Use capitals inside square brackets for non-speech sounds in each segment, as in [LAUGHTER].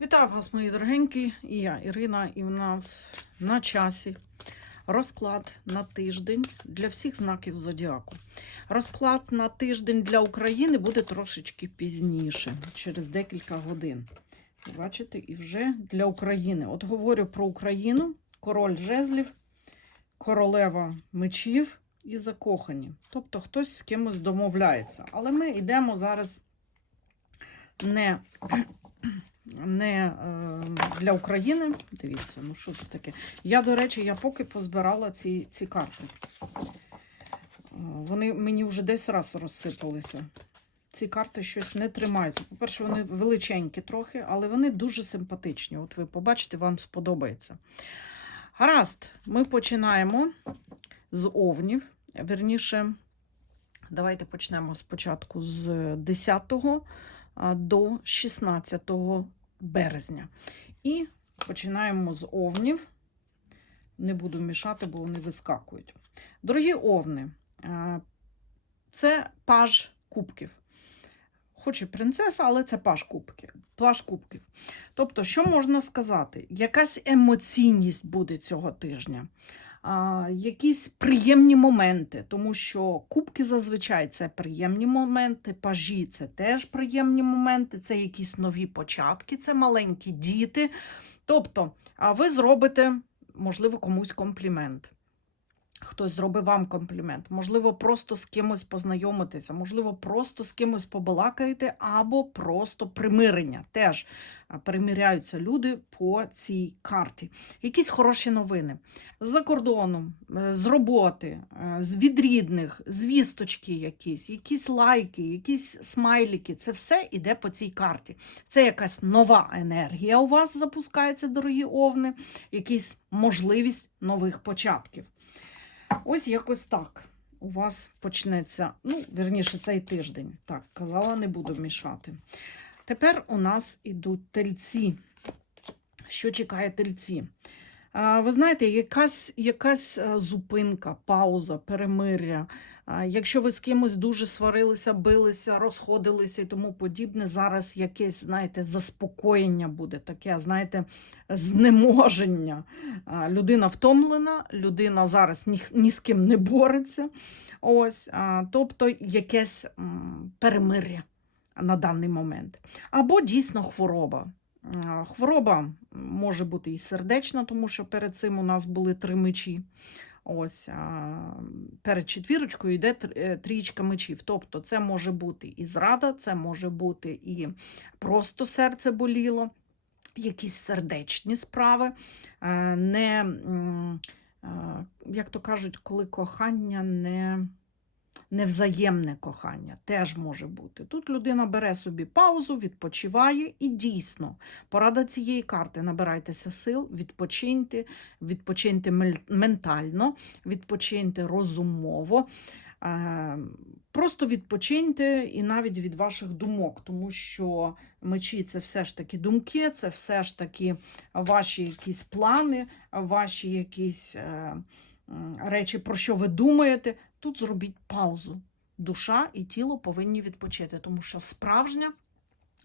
Вітаю вас, мої дорогенькі, і я Ірина, і в нас на часі розклад на тиждень для всіх знаків зодіаку. Розклад на тиждень для України буде трошечки пізніше, через декілька годин. Бачите, і вже для України. От говорю про Україну, король жезлів, королева мечів і закохані. Тобто хтось з кимось домовляється. Але ми йдемо зараз не не е, для України. Дивіться, ну що це таке? Я, до речі, я поки позбирала ці, ці карти. Е, Вони мені вже десь раз розсипалися. Ці карти щось не тримаються. По-перше, вони величенькі трохи, але вони дуже симпатичні. От ви побачите, вам сподобається. Гаразд, ми починаємо з овнів. Верніше, давайте почнемо спочатку з 10 до 16 березня. І починаємо з овнів. Не буду мішати, бо вони вискакують. Дорогі овни, це паж кубків. Хоч і принцеса, але це паж кубків. Паж кубків. Тобто, що можна сказати? Якась емоційність буде цього тижня. Якісь приємні моменти, тому що кубки зазвичай це приємні моменти, пажі це теж приємні моменти, це якісь нові початки, це маленькі діти. Тобто, а ви зробите, можливо, комусь комплімент. Хтось зробить вам комплімент, можливо, просто з кимось познайомитися, можливо, просто з кимось побалакаєте, або просто примирення. Теж примиряються люди по цій карті. Якісь хороші новини з-за кордону, е, з роботи, е, з відрідних, звісточки якісь, якісь лайки, якісь смайлики. Це все іде по цій карті. Це якась нова енергія у вас запускається, дорогі овни, якась можливість нових початків. Ось якось так. У вас почнеться, ну, верніше, цей тиждень. Так, казала, не буду мішати. Тепер у нас ідуть тельці. Що чекає тельці? Ви знаєте, якась, якась е, зупинка, пауза, перемиря. Якщо ви з кимось дуже сварилися, билися, розходилися і тому подібне, зараз якесь, знаєте, заспокоєння буде, таке, знаєте, знеможення. Людина втомлена, людина зараз ні, ні з ким не бореться. Ось, тобто якесь перемир'я на даний момент. Або дійсно хвороба. Хвороба може бути і сердечна, тому що перед цим у нас були три мечі. Ось перед четвірочкою йде е, трієчка мечів. Тобто, це може бути і зрада, це може бути і просто серце боліло, якісь сердечні справи. е, Не, е, як то кажуть, коли кохання не невзаємне кохання теж може бути. Тут людина бере собі паузу, відпочиває і дійсно порада цієї карти: набирайтеся сил, відпочиньте, відпочиньте ментально, відпочиньте розумово. Е, Просто відпочиньте і навіть від ваших думок, тому що мечі це все ж таки думки, це все ж таки ваші якісь плани, ваші якісь е, речі, про що ви думаєте. Тут зробіть паузу. Душа і тіло повинні відпочити, тому що справжня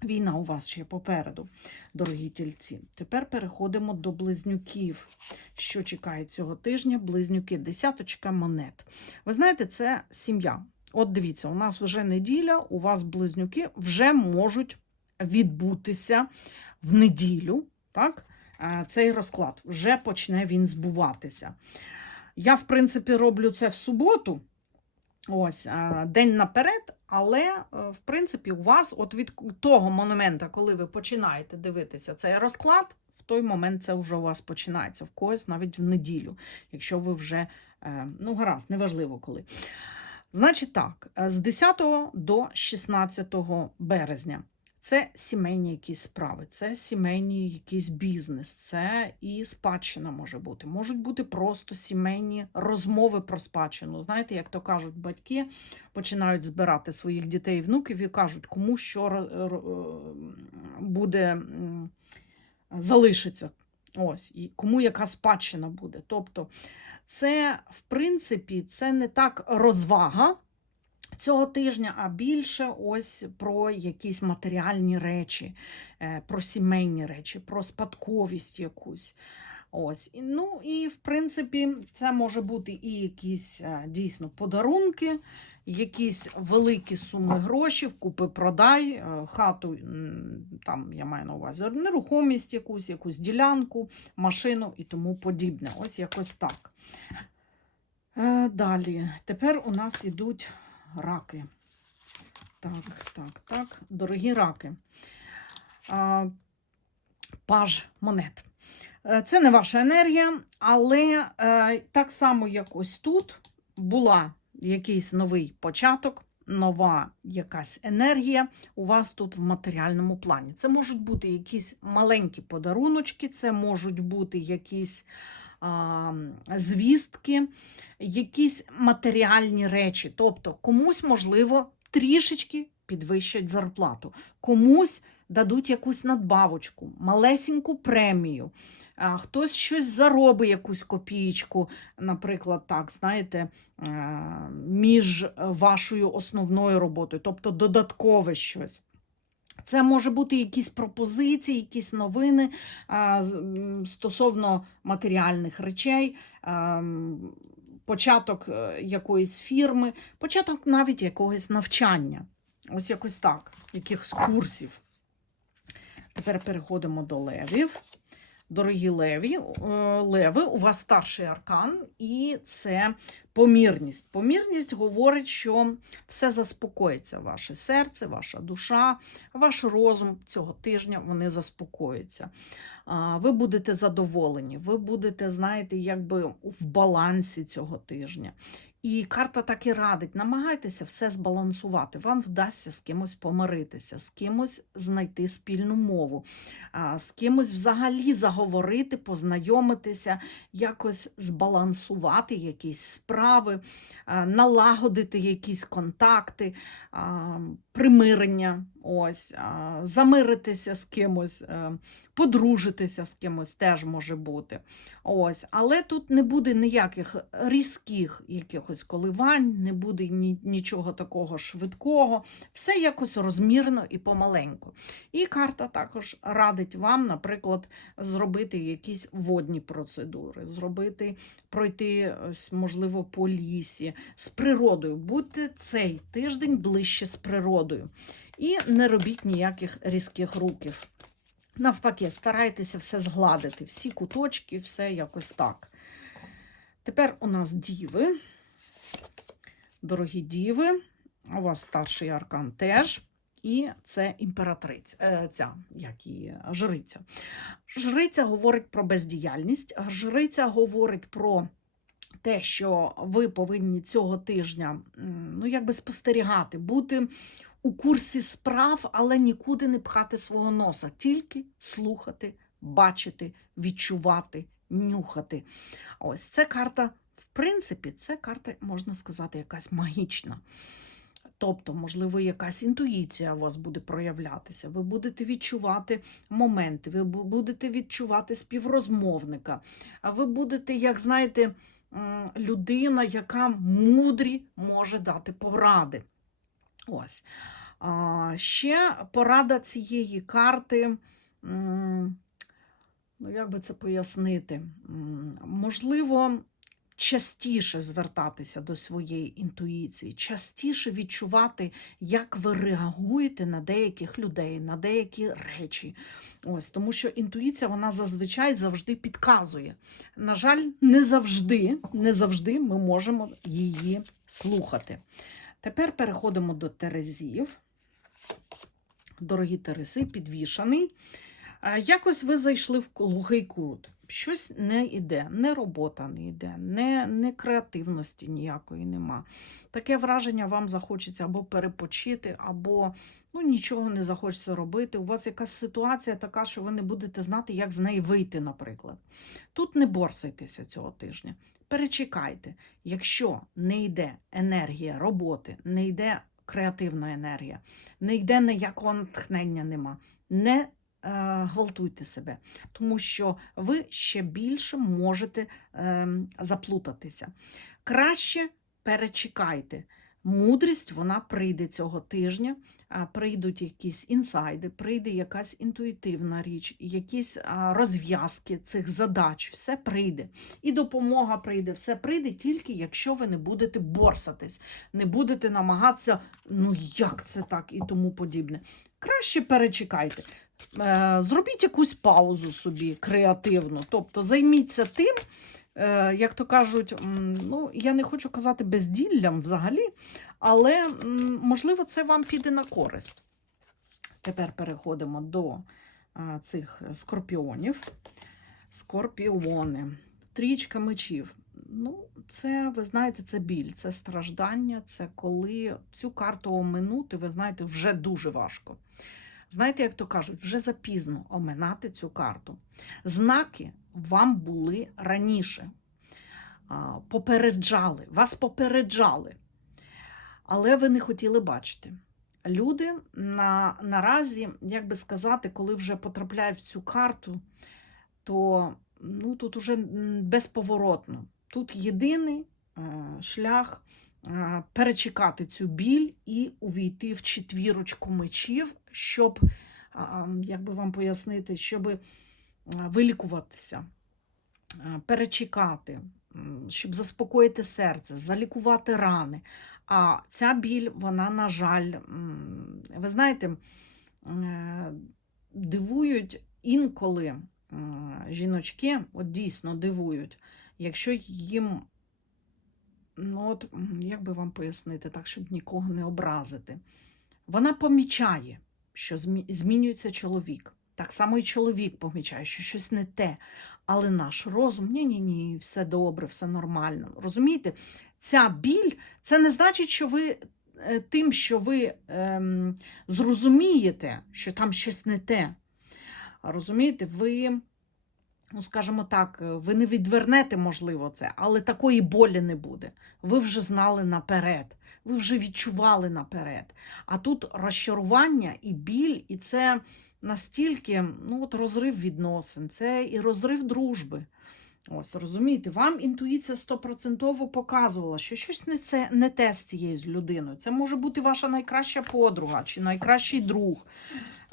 війна у вас ще попереду, дорогі тільці. Тепер переходимо до близнюків. Що чекає цього тижня? Близнюки, десяточка монет. Ви знаєте, це сім'я. От дивіться, у нас вже неділя, у вас близнюки вже можуть відбутися в неділю. Так? Е, Цей розклад вже почне він збуватися. Я, в принципі, роблю це в суботу, ось, день наперед, але, е, в принципі, у вас от від того моменту, коли ви починаєте дивитися цей розклад, в той момент це вже у вас починається, в когось навіть в неділю, якщо ви вже, е, ну, гаразд, неважливо коли. Значить так, е, з 10 до 16 березня. Це сімейні якісь справи, це сімейний якийсь бізнес, це і спадщина може бути. Можуть бути просто сімейні розмови про спадщину. Знаєте, як то кажуть, батьки починають збирати своїх дітей і внуків і кажуть, кому що ро- буде залишиться. Ось, і кому яка спадщина буде. Тобто, це, в принципі, це не так розвага. Цього тижня, а більше ось про якісь матеріальні речі, е, про сімейні речі, про спадковість якусь. Ось. Ну і в принципі, це може бути і якісь е, дійсно подарунки, якісь великі суми грошей, купи-продай, е, хату, там я маю на увазі нерухомість якусь, якусь ділянку, машину і тому подібне. Ось якось так. Далі. Тепер у нас йдуть раки. Так, так, так. Дорогі раки. Паж монет. Е, Це не ваша енергія, але е, так само, як ось тут, була якийсь новий початок, нова якась енергія у вас тут в матеріальному плані. Це можуть бути якісь маленькі подаруночки, це можуть бути якісь звістки, якісь матеріальні речі. Тобто комусь, можливо, трішечки підвищать зарплату, комусь дадуть якусь надбавочку, малесеньку премію. Хтось щось заробить, якусь копієчку, наприклад, так, знаєте, між вашою основною роботою, тобто додаткове щось. Це може бути якісь пропозиції, якісь новини стосовно матеріальних речей, початок е, якоїсь фірми, початок навіть якогось навчання. Ось якось так, якихось курсів. Тепер переходимо до левів. Дорогі леві, е, леви, у вас старший аркан, і це помірність. Помірність говорить, що все заспокоїться, ваше серце, ваша душа, ваш розум цього тижня вони заспокоються. Ви будете задоволені, ви будете, знаєте, якби в балансі цього тижня. І карта так і радить: намагайтеся все збалансувати. Вам вдасться з кимось помиритися, з кимось знайти спільну мову, з кимось взагалі заговорити, познайомитися, якось збалансувати якісь справи, налагодити якісь контакти, примирення, ось, замиритися з кимось, е, подружитися з кимось теж може бути. Ось, але тут не буде ніяких різких якихось коливань, не буде ні, нічого такого швидкого, все якось розмірно і помаленьку. І карта також радить вам, наприклад, зробити якісь водні процедури, зробити, пройти, можливо, по лісі, з природою. Будьте цей тиждень ближче з природою. І не робіть ніяких різких руків. Навпаки, старайтеся все згладити, всі куточки, все якось так. Тепер у нас діви. Дорогі діви, у вас старший аркан теж. І це імператриця, е, ця, як її, жриця. Жриця говорить про бездіяльність, жриця говорить про те, що ви повинні цього тижня ну, якби спостерігати, бути у курсі справ, але нікуди не пхати свого носа, тільки слухати, бачити, відчувати, нюхати. Ось це карта, в принципі, це карта, можна сказати, якась магічна. Тобто, можливо, якась інтуїція у вас буде проявлятися. Ви будете відчувати моменти, ви будете відчувати співрозмовника. Ви будете, як знаєте, людина, яка мудрі може дати поради. Ось. Ще порада цієї карти. Ну, як би це пояснити? Можливо, частіше звертатися до своєї інтуїції, частіше відчувати, як ви реагуєте на деяких людей, на деякі речі. Ось, тому що інтуїція вона зазвичай завжди підказує. На жаль, не завжди, не завжди ми можемо її слухати. Тепер переходимо до Терезів. Дорогі Терези, підвішаний. Якось ви зайшли в глухий кут. Щось не йде, не робота не йде, не, не креативності ніякої нема. Таке враження вам захочеться або перепочити, або ну, нічого не захочеться робити. У вас якась ситуація така, що ви не будете знати, як з неї вийти, наприклад. Тут не борсайтеся цього тижня. Перечекайте, якщо не йде енергія роботи, не йде креативна енергія, не йде ніякого натхнення нема. Не е, гвалтуйте себе, тому що ви ще більше можете е, заплутатися. Краще перечекайте. Мудрість вона прийде цього тижня, прийдуть якісь інсайди, прийде якась інтуїтивна річ, якісь розв'язки цих задач, все прийде. І допомога прийде, все прийде тільки якщо ви не будете борсатись, не будете намагатися, ну як це так і тому подібне. Краще перечекайте. Е, Зробіть якусь паузу собі креативну, тобто займіться тим, як то кажуть, ну я не хочу казати безділлям взагалі, але можливо це вам піде на користь. Тепер переходимо до цих скорпіонів. Скорпіони, трічка мечів. Ну, це, ви знаєте, це біль, це страждання, це коли цю карту оминути, ви знаєте, вже дуже важко. Знаєте, як то кажуть, вже запізно оминати цю карту. Знаки вам були раніше. Попереджали, вас попереджали, але ви не хотіли бачити. Люди на, наразі, як би сказати, коли вже потрапляють в цю карту, то ну, тут уже безповоротно. Тут єдиний шлях перечекати цю біль і увійти в четвірочку мечів, щоб, як би вам пояснити, щоб е, вилікуватися, е, перечекати, щоб заспокоїти серце, залікувати рани. А ця біль, вона, на жаль, ви знаєте, е, дивують інколи жіночки, от дійсно дивують, якщо їм, ну от, як би вам пояснити, так, щоб нікого не образити, вона помічає, що змінюється чоловік. Так само і чоловік помічає, що щось не те. Але наш розум, ні-ні, ні, все добре, все нормально. Розумієте, ця біль це не значить, що ви е, тим, що ви ем, зрозумієте, що там щось не те. Розумієте, ви, ну скажімо так, е, ви не відвернете, можливо, це, але такої болі не буде. Ви вже знали наперед, ви вже відчували наперед. А тут розчарування і біль, і це настільки ну, от розрив відносин, це і розрив дружби. Ось, розумієте, вам інтуїція стопроцентово показувала, що щось не, це, не те з цією людиною. Це може бути ваша найкраща подруга чи найкращий друг,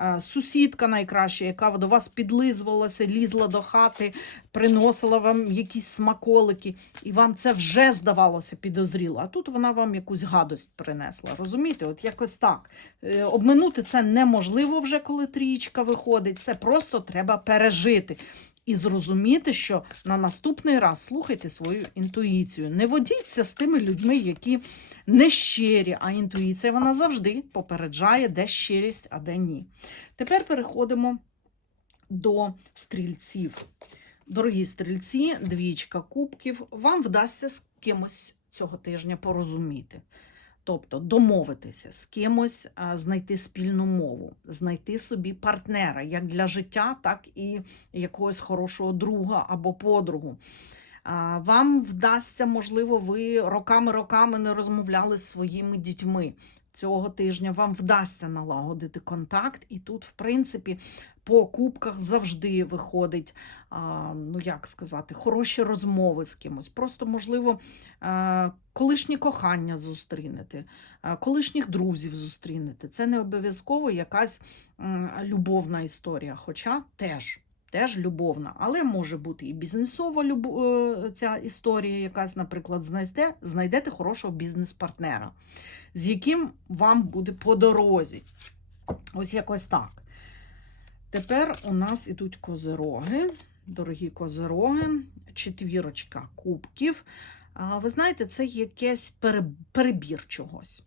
е, сусідка найкраща, яка до вас підлизувалася, лізла до хати, приносила вам якісь смаколики, і вам це вже здавалося підозріло. А тут вона вам якусь гадость принесла. Розумієте, от якось так. Е, Обминути це неможливо вже, коли трієчка виходить. Це просто треба пережити і зрозуміти, що на наступний раз слухайте свою інтуїцію. Не водіться з тими людьми, які не щирі, а інтуїція вона завжди попереджає, де щирість, а де ні. Тепер переходимо до стрільців. Дорогі стрільці, двічка кубків, вам вдасться з кимось цього тижня порозуміти. Тобто домовитися з кимось, знайти спільну мову, знайти собі партнера як для життя, так і якогось хорошого друга або подругу. Вам вдасться, можливо, ви роками-роками не розмовляли з своїми дітьми. Цього тижня вам вдасться налагодити контакт, і тут, в принципі, по кубках завжди виходить, ну як сказати, хороші розмови з кимось. Просто, можливо, е, колишнє кохання зустрінете, е, колишніх друзів зустрінете. Це не обов'язково якась любовна історія, хоча теж. Теж любовна, але може бути і бізнесова люб... е, ця історія, якась, наприклад, знайдете, знайдете хорошого бізнес-партнера, з яким вам буде по дорозі. Ось якось так. Тепер у нас ідуть козироги, дорогі козироги, четвірочка кубків. Ви знаєте, це якийсь перебір чогось.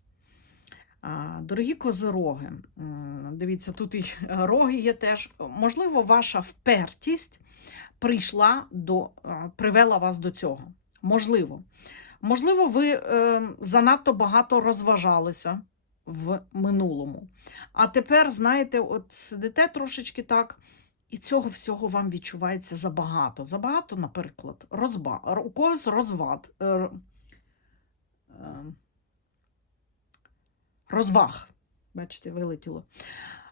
Дорогі козироги, м, дивіться, тут і [LAUGHS] роги є теж. Можливо, ваша впертість прийшла до, привела вас до цього. Можливо. Можливо, ви е, занадто багато розважалися в минулому. А тепер, знаєте, от сидите трошечки так, і цього всього вам відчувається забагато. Забагато, наприклад, розба... у когось розвад. Розваг. Бачите, вилетіло.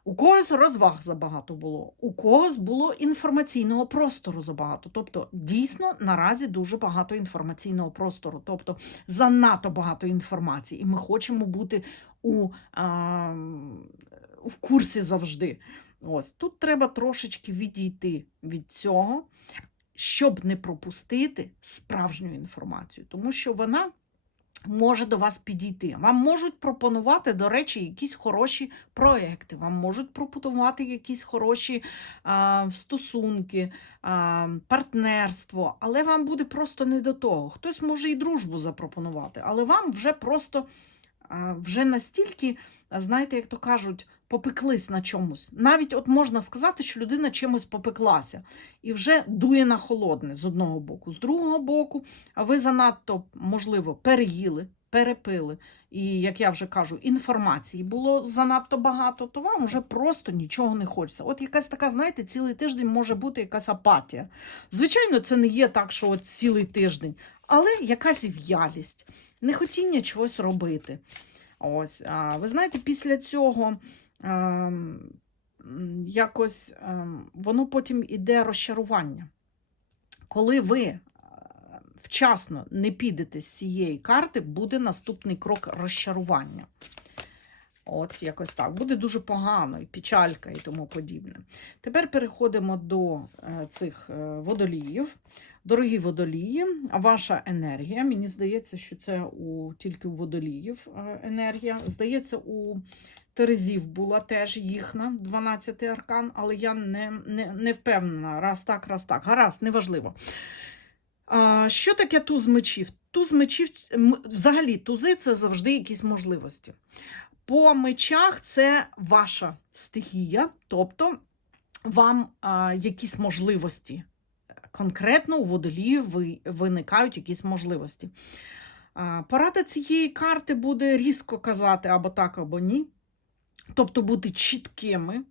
У когось розваг забагато було, у когось було інформаційного простору забагато. Тобто, дійсно наразі дуже багато інформаційного простору, тобто занадто багато інформації, і ми хочемо бути у, а, в курсі завжди. Ось тут треба трошечки відійти від цього, щоб не пропустити справжню інформацію, тому що вона може до вас підійти. Вам можуть пропонувати, до речі, якісь хороші проекти, вам можуть пропонувати якісь хороші а, стосунки, а, партнерство, але вам буде просто не до того. Хтось може і дружбу запропонувати, але вам вже просто вже настільки, знаєте, як то кажуть, попеклись на чомусь. Навіть от можна сказати, що людина чимось попеклася і вже дує на холодне з одного боку, з другого боку, а ви занадто, можливо, переїли, перепили. І, як я вже кажу, інформації було занадто багато, то вам вже просто нічого не хочеться. От якась така, знаєте, цілий тиждень може бути якась апатія. Звичайно, це не є так, що от цілий тиждень, але якась в'ялість, нехотіння чогось робити. Ось, а, ви знаєте, після цього якось ем, воно потім іде розчарування. Коли ви е, вчасно не підете з цієї карти, буде наступний крок розчарування. От, якось так. Буде дуже погано, і печалька, і тому подібне. Тепер переходимо до е, цих е, водоліїв. Дорогі водолії, ваша енергія, мені здається, що це у, тільки у водоліїв енергія. Здається, у Терезів була теж їхна, 12-й аркан, але я не, не, не впевнена, раз так, раз так. Гаразд, неважливо. А, що таке туз мечів? Туз мечів, взагалі, тузи це завжди якісь можливості. По мечах це ваша стихія, тобто вам а, якісь можливості. Конкретно у водолії виникають якісь можливості. Порада цієї карти буде різко казати або так, або ні. Тобто бути чіткими,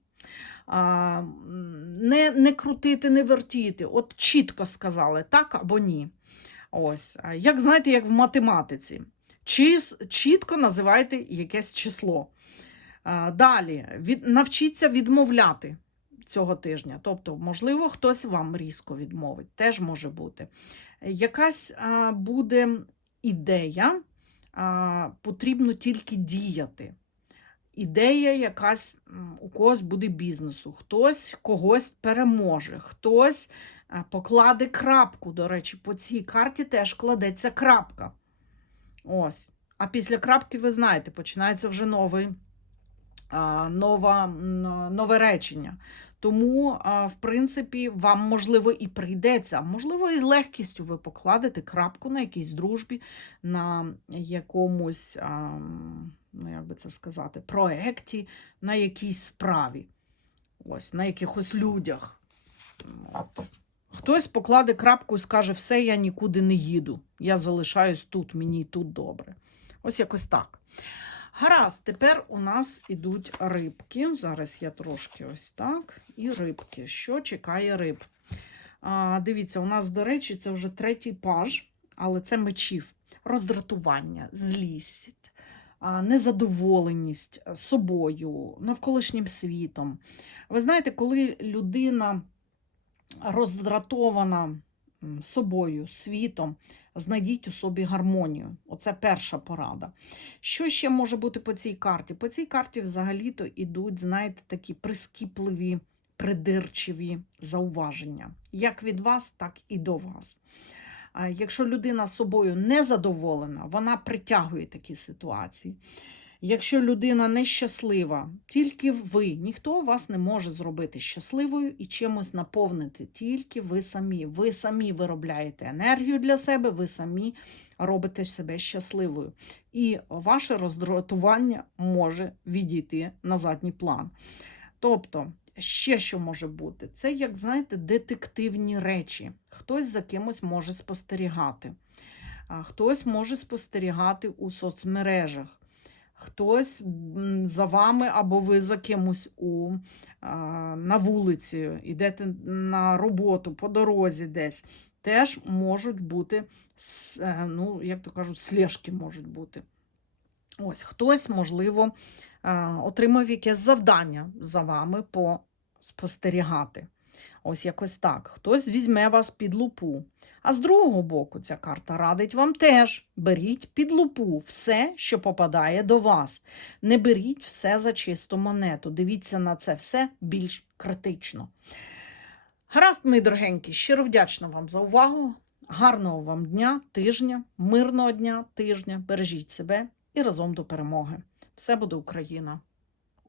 не, не крутити, не вертіти. От чітко сказали так або ні. Ось, як знаєте, як в математиці. Чис, чітко називайте якесь число. Далі від, навчіться відмовляти цього тижня. Тобто, можливо, хтось вам різко відмовить, теж може бути. Якась буде ідея, потрібно тільки діяти. Ідея якась у когось буде бізнесу, хтось когось переможе, хтось покладе крапку. До речі, по цій карті теж кладеться крапка. Ось. А після крапки, ви знаєте, починається вже новий, нова, нове речення. Тому, в принципі, вам, можливо, і прийдеться, можливо, і з легкістю ви покладете крапку на якійсь дружбі, на якомусь, ну, як би це сказати, проекті, на якійсь справі, ось, на якихось людях. От. Хтось покладе крапку і скаже, все, я нікуди не їду. Я залишаюсь тут, мені тут добре. Ось якось так. Гаразд, тепер у нас ідуть рибки. Зараз я трошки ось так. І рибки. Що чекає риб? А, дивіться, у нас, до речі, це вже третій паж, але це мечів. Роздратування, злість, незадоволеність собою, навколишнім світом. Ви знаєте, коли людина роздратована собою, світом, знайдіть у собі гармонію. Оце перша порада. Що ще може бути по цій карті? По цій карті взагалі-то ідуть, знаєте, такі прискіпливі, придирчиві зауваження. Як від вас, так і до вас. Якщо людина собою не задоволена, вона притягує такі ситуації. Якщо людина нещаслива, тільки ви, ніхто вас не може зробити щасливою і чимось наповнити, тільки ви самі. Ви самі виробляєте енергію для себе, ви самі робите себе щасливою. І ваше роздратування може відійти на задній план. Тобто, ще що може бути? Це, як знаєте, детективні речі. Хтось за кимось може спостерігати, хтось може спостерігати у соцмережах. Хтось за вами або ви за кимось у, на вулиці, йдете на роботу, по дорозі десь. Теж можуть бути, е, ну, як то кажуть, слежки можуть бути. Ось хтось, можливо, отримав якесь завдання за вами поспостерігати. Ось якось так. Хтось візьме вас під лупу. А з другого боку, ця карта радить вам теж: беріть під лупу все, що попадає до вас. Не беріть все за чисту монету. Дивіться на це все більш критично. Гаразд, мої дорогенькі, щиро вдячна вам за увагу. Гарного вам дня, тижня, мирного дня, тижня. Бережіть себе і разом до перемоги. Все буде Україна!